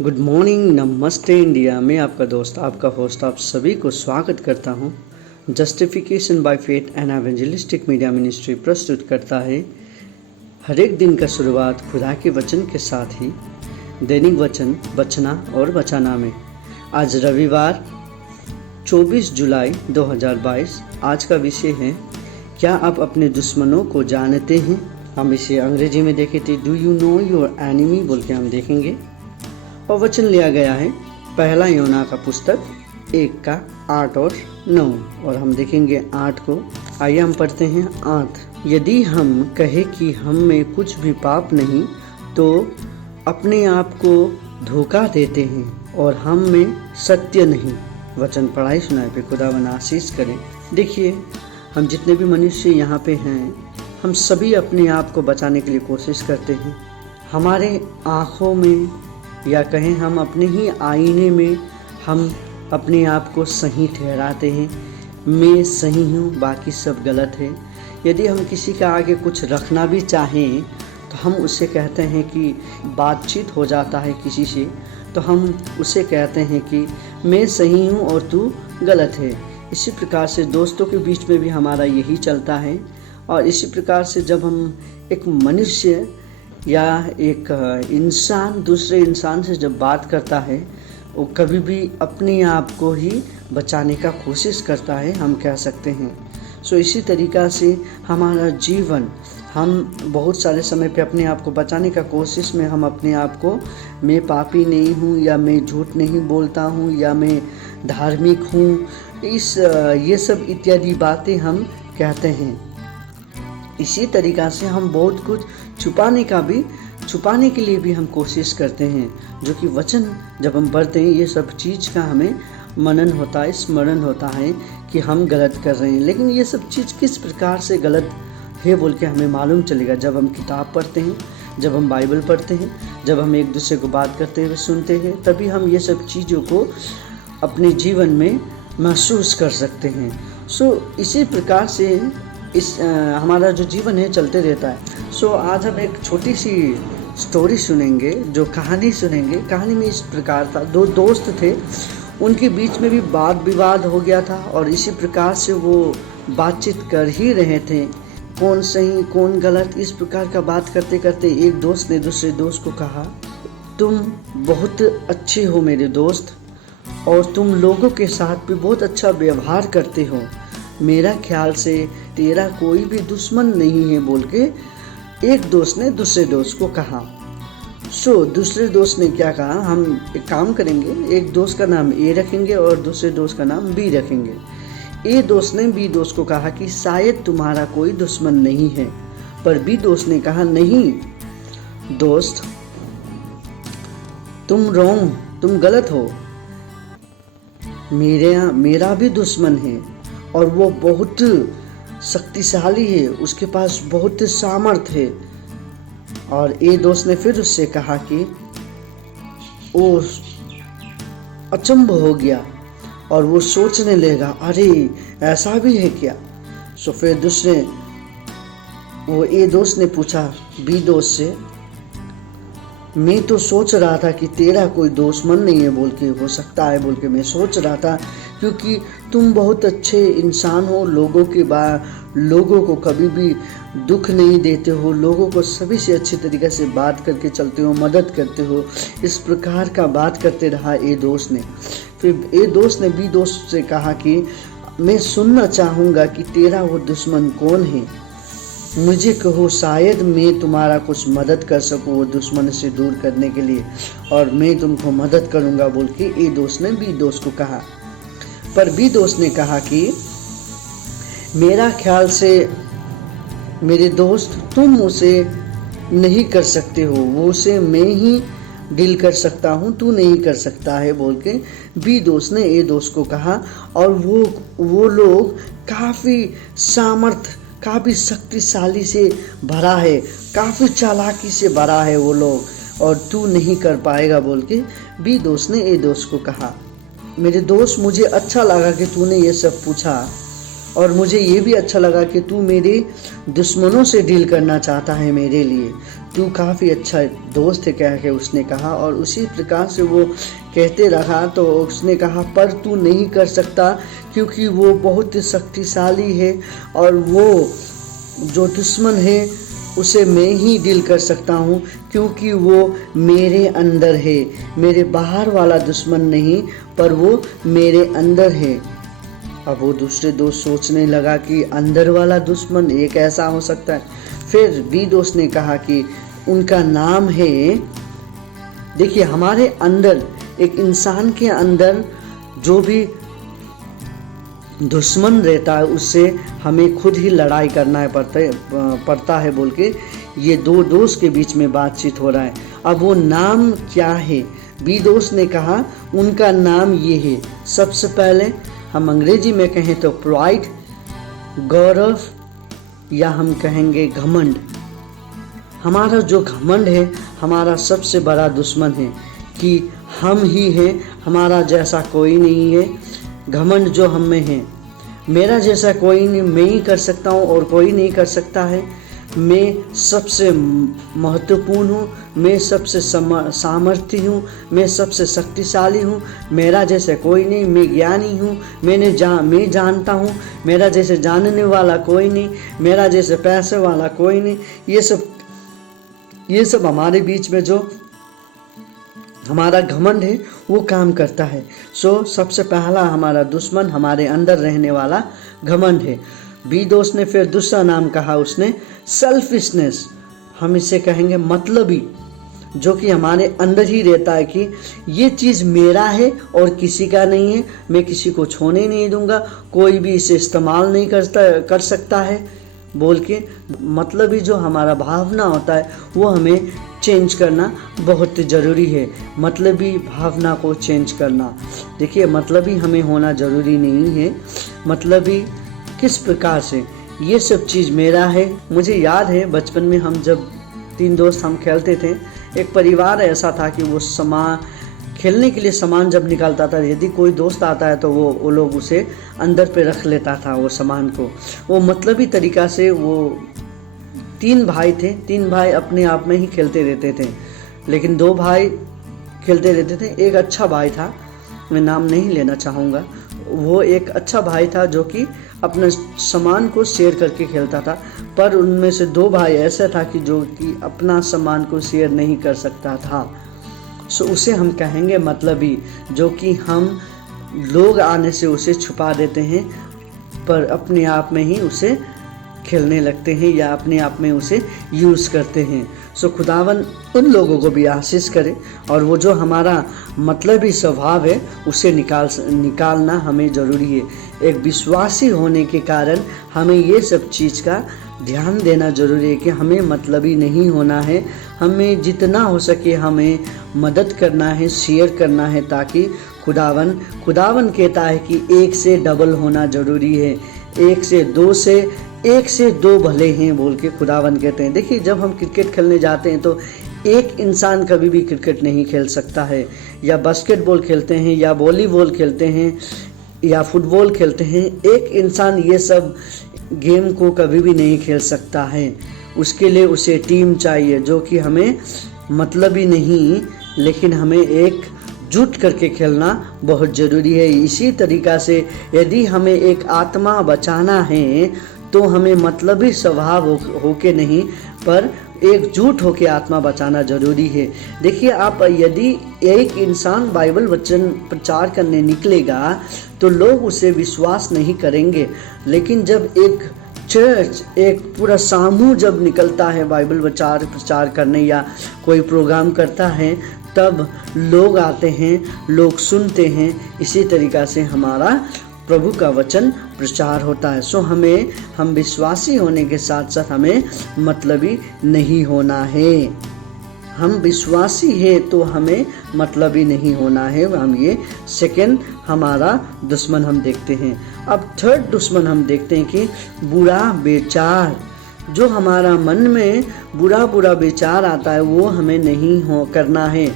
Good morning, नमस्ते India. मैं आपका दोस्त, आपका होस्ट, आप सभी को स्वागत करता हूं। Justification by faith and evangelistic media ministry प्रस्तुत करता है हर एक दिन का शुरुआत खुदा के वचन के साथ ही दैनिक वचन बचना और बचाना में। आज रविवार 24 जुलाई 2022। आज का विषय है, क्या आप अपने दुश्मनों को जानते हैं। हम इसे अंग्रेजी में देखे थे, do you know your enemy बोल के हम देखेंगे। और वचन लिया गया है पहला योना का पुस्तक 1 का 8 और 9, और हम देखेंगे 8 को। आइए हम पढ़ते हैं 8। यदि हम कहे कि हम में कुछ भी पाप नहीं तो अपने आप को धोखा देते हैं और हम में सत्य नहीं। वचन पढ़ाई सुनाए पे खुदा बना आशीष करें। देखिए, हम जितने भी मनुष्य यहाँ पे हैं, हम सभी अपने आप को बचाने के लिए कोशिश करते हैं। हमारे आँखों में या कहें हम अपने ही आईने में हम अपने आप को सही ठहराते हैं। मैं सही हूँ, बाकी सब गलत है। यदि हम किसी का आगे कुछ रखना भी चाहें तो हम उससे कहते हैं कि बातचीत हो जाता है किसी से, तो हम उसे कहते हैं कि मैं सही हूँ और तू गलत है। इसी प्रकार से दोस्तों के बीच में भी हमारा यही चलता है। और इसी प्रकार से जब हम एक मनुष्य या एक इंसान दूसरे इंसान से जब बात करता है, वो कभी भी अपने आप को ही बचाने का कोशिश करता है, हम कह सकते हैं। इसी तरीक़ा से हमारा जीवन, हम बहुत सारे समय पे अपने आप को बचाने का कोशिश में हम अपने आप को मैं पापी नहीं हूँ, या मैं झूठ नहीं बोलता हूँ, या मैं धार्मिक हूँ, ये सब इत्यादि बातें हम कहते हैं। इसी तरीक़ा से हम बहुत कुछ छुपाने के लिए भी हम कोशिश करते हैं, जो कि वचन जब हम पढ़ते हैं, ये सब चीज़ का हमें मनन होता है, स्मरण होता है कि हम गलत कर रहे हैं। लेकिन ये सब चीज़ किस प्रकार से गलत है बोल के हमें मालूम चलेगा जब हम किताब पढ़ते हैं, जब हम बाइबल पढ़ते हैं, जब हम एक दूसरे को बात करते हुए सुनते हैं, तभी हम ये सब चीज़ों को अपने जीवन में महसूस कर सकते हैं। इसी प्रकार से हमारा जो जीवन है चलते रहता है। आज हम एक छोटी सी स्टोरी सुनेंगे, जो कहानी सुनेंगे। कहानी में इस प्रकार था, 2 दोस्त थे, उनके बीच में भी वाद विवाद हो गया था, और इसी प्रकार से वो बातचीत कर ही रहे थे, कौन सही कौन गलत। इस प्रकार का बात करते करते एक दोस्त ने दूसरे दोस्त को कहा, तुम बहुत अच्छे हो मेरे दोस्त, और तुम लोगों के साथ भी बहुत अच्छा व्यवहार करते हो। मेरा ख्याल से तेरा कोई भी दुश्मन नहीं है बोल के एक दोस्त ने दूसरे दोस्त को कहा। दूसरे दोस्त ने क्या कहा, हम एक काम करेंगे, एक दोस्त का नाम ए रखेंगे और दूसरे दोस्त का नाम बी रखेंगे। ए दोस्त ने बी दोस्त को कहा कि शायद तुम्हारा कोई दुश्मन नहीं है, पर बी दोस्त ने कहा, नहीं दोस्त, तुम गलत हो। मेरा भी दुश्मन है, और वो बहुत शक्तिशाली है, उसके पास बहुत सामर्थ्य है। और ए दोस्त ने फिर उससे कहा कि वो अचंभ हो गया, और वो सोचने लगा, अरे ऐसा भी है क्या। फिर वो ए दोस्त ने पूछा बी दोस्त से, मैं तो सोच रहा था कि तेरा कोई दुश्मन नहीं है बोल के, हो सकता है बोल के मैं सोच रहा था, क्योंकि तुम बहुत अच्छे इंसान हो, लोगों को कभी भी दुख नहीं देते हो, लोगों को सभी से अच्छे तरीके से बात करके चलते हो, मदद करते हो। इस प्रकार का बात करते रहा ए दोस्त ने। फिर ए दोस्त ने बी दोस्त से कहा कि मैं सुनना चाहूँगा कि तेरा वो दुश्मन कौन है, मुझे कहो, शायद मैं तुम्हारा कुछ मदद कर सकूं वो दुश्मन से दूर करने के लिए, और मैं तुमको मदद करूंगा बोल के ए दोस्त ने बी दोस्त को कहा। पर बी दोस्त ने कहा कि मेरा ख्याल से मेरे दोस्त, तुम उसे नहीं कर सकते हो, वो उसे मैं ही डील कर सकता हूँ, तू नहीं कर सकता है बोल के बी दोस्त ने ए दोस्त को कहा। और वो लोग काफ़ी शक्तिशाली से भरा है, काफ़ी चालाकी से भरा है वो लोग, और तू नहीं कर पाएगा बोल के बी दोस्त ने ए दोस्त को कहा। मेरे दोस्त, मुझे अच्छा लगा कि तूने ये सब पूछा, और मुझे ये भी अच्छा लगा कि तू मेरे दुश्मनों से डील करना चाहता है मेरे लिए, तू काफ़ी अच्छा दोस्त है कह के उसने कहा। और उसी प्रकार से वो कहते रहा तो उसने कहा पर तू नहीं कर सकता क्योंकि वो बहुत शक्तिशाली है और वो जो दुश्मन है उसे मैं ही डील कर सकता हूँ क्योंकि वो मेरे अंदर है, मेरे बाहर वाला दुश्मन नहीं पर वो मेरे अंदर है। अब वो दूसरे दोस्त सोचने लगा कि अंदर वाला दुश्मन ये कैसा हो सकता है। फिर बी दोस्त ने कहा कि उनका नाम है, देखिए हमारे अंदर एक इंसान के अंदर जो भी दुश्मन रहता है उससे हमें खुद ही लड़ाई करना पड़ता है बोल के ये दो दोस्त के बीच में बातचीत हो रहा है। अब वो नाम क्या है? बी दोस्त ने कहा उनका नाम ये है, सबसे पहले हम अंग्रेजी में कहें तो प्राइड, गौरव, या हम कहेंगे घमंड। हमारा जो घमंड है हमारा सबसे बड़ा दुश्मन है कि हम ही हैं, हमारा जैसा कोई नहीं है। घमंड जो हम में है, मेरा जैसा कोई नहीं, मैं ही कर सकता हूँ और कोई नहीं कर सकता है, मैं सबसे महत्वपूर्ण हूँ, मैं सबसे सामर्थ्य हूँ, मैं सबसे शक्तिशाली हूँ, मेरा जैसे कोई नहीं, मैं ज्ञानी हूँ, मैं जानता हूँ, मेरा जैसे जानने वाला कोई नहीं, मेरा जैसे पैसे वाला कोई नहीं। ये सब हमारे बीच में जो हमारा घमंड है वो काम करता है। सबसे पहला हमारा दुश्मन हमारे अंदर रहने वाला घमंड है। बी दोस्त ने फिर दूसरा नाम कहा उसने सेल्फिशनेस, हम इसे कहेंगे मतलबी, जो कि हमारे अंदर ही रहता है कि ये चीज़ मेरा है और किसी का नहीं है, मैं किसी को छोड़ने नहीं दूंगा, कोई भी इसे इस्तेमाल नहीं कर सकता है बोल के। मतलबी जो हमारा भावना होता है वो हमें चेंज करना बहुत ज़रूरी है, मतलबी भावना को चेंज करना। देखिए मतलबी हमें होना ज़रूरी नहीं है, मतलबी किस प्रकार से ये सब चीज़ मेरा है। मुझे याद है बचपन में हम जब 3 दोस्त हम खेलते थे, एक परिवार ऐसा था कि वो खेलने के लिए सामान जब निकालता था, यदि कोई दोस्त आता है तो वो लोग उसे अंदर पे रख लेता था वो सामान को। वो मतलबी तरीक़ा से वो 3 भाई थे, 3 भाई अपने आप में ही खेलते रहते थे, लेकिन 2 भाई खेलते रहते थे। एक अच्छा भाई था, मैं नाम नहीं लेना चाहूँगा, वो एक अच्छा भाई था जो कि अपने सामान को शेयर करके खेलता था, पर उनमें से 2 भाई ऐसा था कि जो कि अपना सामान को शेयर नहीं कर सकता था। उसे हम कहेंगे मतलबी, जो कि हम लोग आने से उसे छुपा देते हैं पर अपने आप में ही उसे खेलने लगते हैं या अपने आप में उसे यूज़ करते हैं। खुदावन उन लोगों को भी आशीष करे और वो जो हमारा मतलबी स्वभाव है उसे निकालना हमें ज़रूरी है। एक विश्वासी होने के कारण हमें ये सब चीज़ का ध्यान देना ज़रूरी है कि हमें मतलबी नहीं होना है, हमें जितना हो सके हमें मदद करना है, शेयर करना है, ताकि खुदावन कहता है कि 1 से डबल होना ज़रूरी है, 1 से 2 भले हैं बोल के खुदावन कहते हैं। देखिए जब हम क्रिकेट खेलने जाते हैं तो एक इंसान कभी भी क्रिकेट नहीं खेल सकता है, या बास्केटबॉल खेलते हैं या वॉलीबॉल खेलते हैं या फुटबॉल खेलते हैं, एक इंसान ये सब गेम को कभी भी नहीं खेल सकता है। उसके लिए उसे टीम चाहिए, जो कि हमें मतलबी नहीं लेकिन हमें एक जुट करके खेलना बहुत ज़रूरी है। इसी तरीक़ा से यदि हमें एक आत्मा बचाना है तो हमें मतलबी स्वभाव होके नहीं पर एकजुट होके आत्मा बचाना ज़रूरी है। देखिए आप यदि एक इंसान बाइबल वचन प्रचार करने निकलेगा तो लोग उसे विश्वास नहीं करेंगे, लेकिन जब एक चर्च, एक पूरा समूह जब निकलता है बाइबल प्रचार करने या कोई प्रोग्राम करता है, तब लोग आते हैं, लोग सुनते हैं। इसी तरीक़ा से हमारा प्रभु का वचन प्रचार होता है। हम विश्वासी होने के साथ साथ हमें मतलबी नहीं होना है। हम विश्वासी है तो हमें मतलबी नहीं होना है। हम ये सेकंड हमारा दुश्मन हम देखते हैं। अब थर्ड दुश्मन हम देखते हैं कि बुरा विचार। जो हमारा मन में बुरा विचार आता है वो हमें नहीं करना है,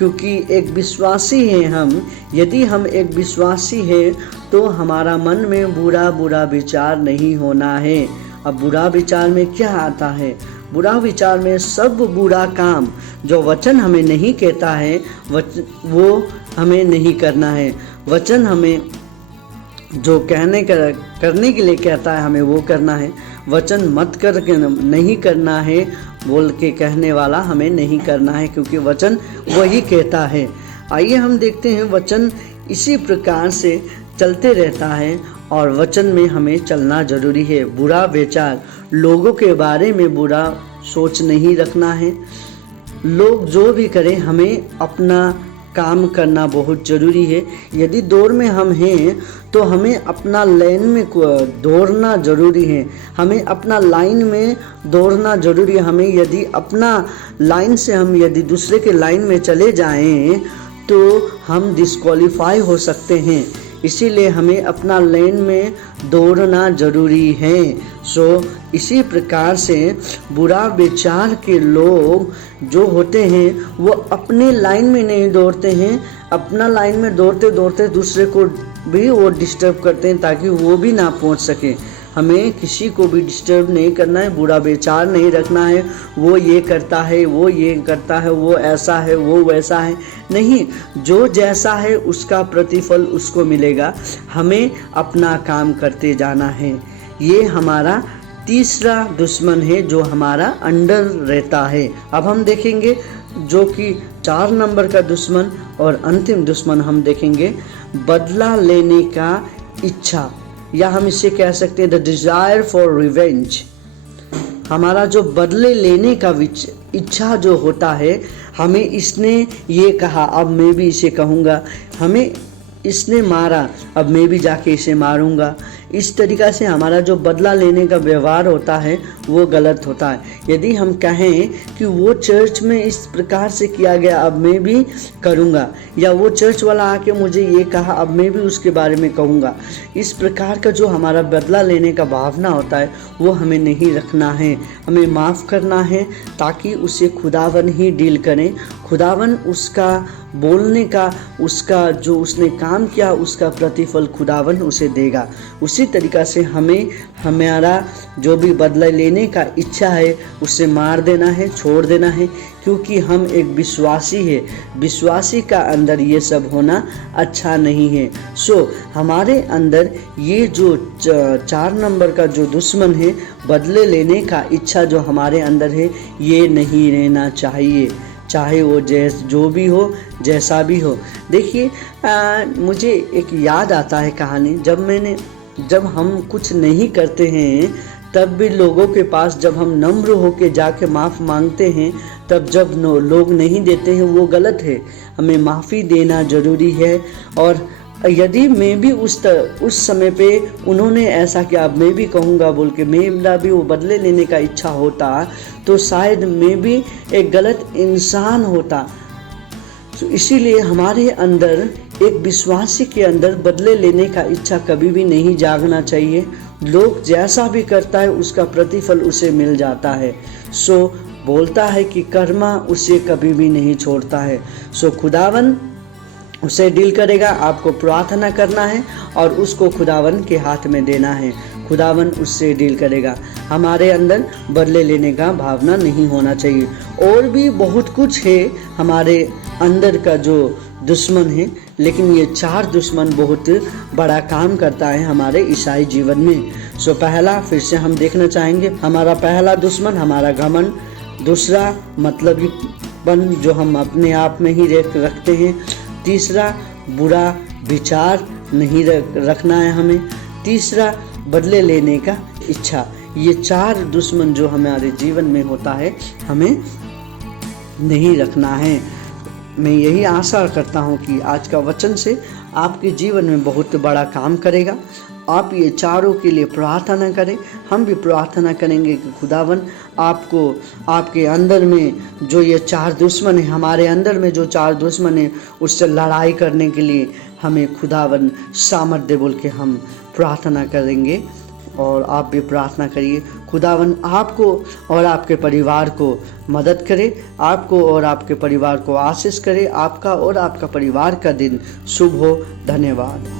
क्योंकि एक विश्वासी हैं हम। यदि हम एक विश्वासी हैं तो हमारा मन में बुरा बुरा विचार नहीं होना है। अब बुरा विचार में क्या आता है? बुरा विचार में सब बुरा काम जो वचन हमें नहीं कहता है वो हमें नहीं करना है। वचन हमें जो करने के लिए कहता है हमें वो करना है। वचन मत कर के नहीं करना है बोल के कहने वाला हमें नहीं करना है, क्योंकि वचन वही कहता है। आइए हम देखते हैं वचन इसी प्रकार से चलते रहता है और वचन में हमें चलना जरूरी है। बुरा विचार, लोगों के बारे में बुरा सोच नहीं रखना है। लोग जो भी करें हमें अपना काम करना बहुत ज़रूरी है। यदि दौड़ में हम हैं तो हमें अपना लाइन में दौड़ना ज़रूरी है। हमें अपना लाइन में दौड़ना ज़रूरी है। हमें यदि अपना लाइन से हम यदि दूसरे के लाइन में चले जाएं तो हम डिस्क्वालीफाई हो सकते हैं। इसीलिए हमें अपना लाइन में दौड़ना ज़रूरी है। इसी प्रकार से बुरा विचार के लोग जो होते हैं वो अपने लाइन में नहीं दौड़ते हैं। अपना लाइन में दौड़ते दौड़ते दूसरे को भी वो डिस्टर्ब करते हैं ताकि वो भी ना पहुंच सके। हमें किसी को भी डिस्टर्ब नहीं करना है, बुरा विचार नहीं रखना है। वो ये करता है, वो ये करता है, वो ऐसा है, वो वैसा है, नहीं। जो जैसा है उसका प्रतिफल उसको मिलेगा। हमें अपना काम करते जाना है। ये हमारा तीसरा दुश्मन है जो हमारा अंडर रहता है। अब हम देखेंगे जो कि 4 नंबर का दुश्मन और अंतिम दुश्मन हम देखेंगे, बदला लेने का इच्छा, या हम इसे कह सकते हैं द डिजायर फॉर रिवेंज। हमारा जो बदले लेने का इच्छा जो होता है, हमें इसने ये कहा अब मैं भी इसे कहूँगा, हमें इसने मारा अब मैं भी जाके इसे मारूंगा। इस तरीक़ा से हमारा जो बदला लेने का व्यवहार होता है वो गलत होता है। यदि हम कहें कि वो चर्च में इस प्रकार से किया गया अब मैं भी करूंगा, या वो चर्च वाला आके मुझे ये कहा अब मैं भी उसके बारे में कहूँगा, इस प्रकार का जो हमारा बदला लेने का भावना होता है वो हमें नहीं रखना है। हमें माफ़ करना है ताकि उसे खुदावन ही डील करें। खुदावन उसका बोलने का, उसका जो उसने काम किया उसका प्रतिफल खुदावन उसे देगा। उसी तरीक़ा से हमें हमारा जो भी बदला लेने का इच्छा है उसे मार देना है, छोड़ देना है, क्योंकि हम एक विश्वासी है। विश्वासी का अंदर ये सब होना अच्छा नहीं है। हमारे अंदर ये जो 4 नंबर का जो दुश्मन है, बदले लेने का इच्छा जो हमारे अंदर है, ये नहीं रहना चाहिए, चाहे वो जो भी हो, जैसा भी हो। देखिए मुझे एक याद आता है कहानी, जब हम कुछ नहीं करते हैं तब भी लोगों के पास जब हम नम्र होके जाके माफ़ मांगते हैं, तब जब लोग नहीं देते हैं वो गलत है। हमें माफ़ी देना ज़रूरी है। और यदि मैं भी उस समय पे उन्होंने ऐसा किया अब मैं भी कहूँगा बोल के मेरा भी वो बदले लेने का इच्छा होता तो शायद मैं भी एक गलत इंसान होता। इसीलिए हमारे अंदर, एक विश्वासी के अंदर बदले लेने का इच्छा कभी भी नहीं जागना चाहिए। लोग जैसा भी करता है उसका प्रतिफल उसे मिल जाता है। बोलता है कि कर्मा उसे कभी भी नहीं छोड़ता है। खुदावन उसे डील करेगा। आपको प्रार्थना करना है और उसको खुदावन के हाथ में देना है। खुदावन उससे डील करेगा। हमारे अंदर बदले लेने का भावना नहीं होना चाहिए। और भी बहुत कुछ है हमारे अंदर का जो दुश्मन है, लेकिन ये 4 दुश्मन बहुत बड़ा काम करता है हमारे ईसाई जीवन में। पहला फिर से हम देखना चाहेंगे, हमारा पहला दुश्मन हमारा घमंड, दूसरा मतलबीपन जो हम अपने आप में ही रखते हैं, तीसरा बुरा विचार नहीं रखना है हमें, तीसरा बदले लेने का इच्छा। ये 4 दुश्मन जो हमारे जीवन में होता है हमें नहीं रखना है। मैं यही आशा करता हूँ कि आज का वचन से आपके जीवन में बहुत बड़ा काम करेगा। आप ये चारों के लिए प्रार्थना करें। हम भी प्रार्थना करेंगे कि खुदावन आपको, आपके अंदर में जो ये 4 दुश्मन है, हमारे अंदर में जो 4 दुश्मन है, उससे लड़ाई करने के लिए हमें खुदावन सामर्थ्य बोल के हम प्रार्थना करेंगे। और आप भी प्रार्थना करिए। खुदावन आपको और आपके परिवार को मदद करे, आपको और आपके परिवार को आशीष करे। आपका और आपका परिवार का दिन शुभ हो। धन्यवाद।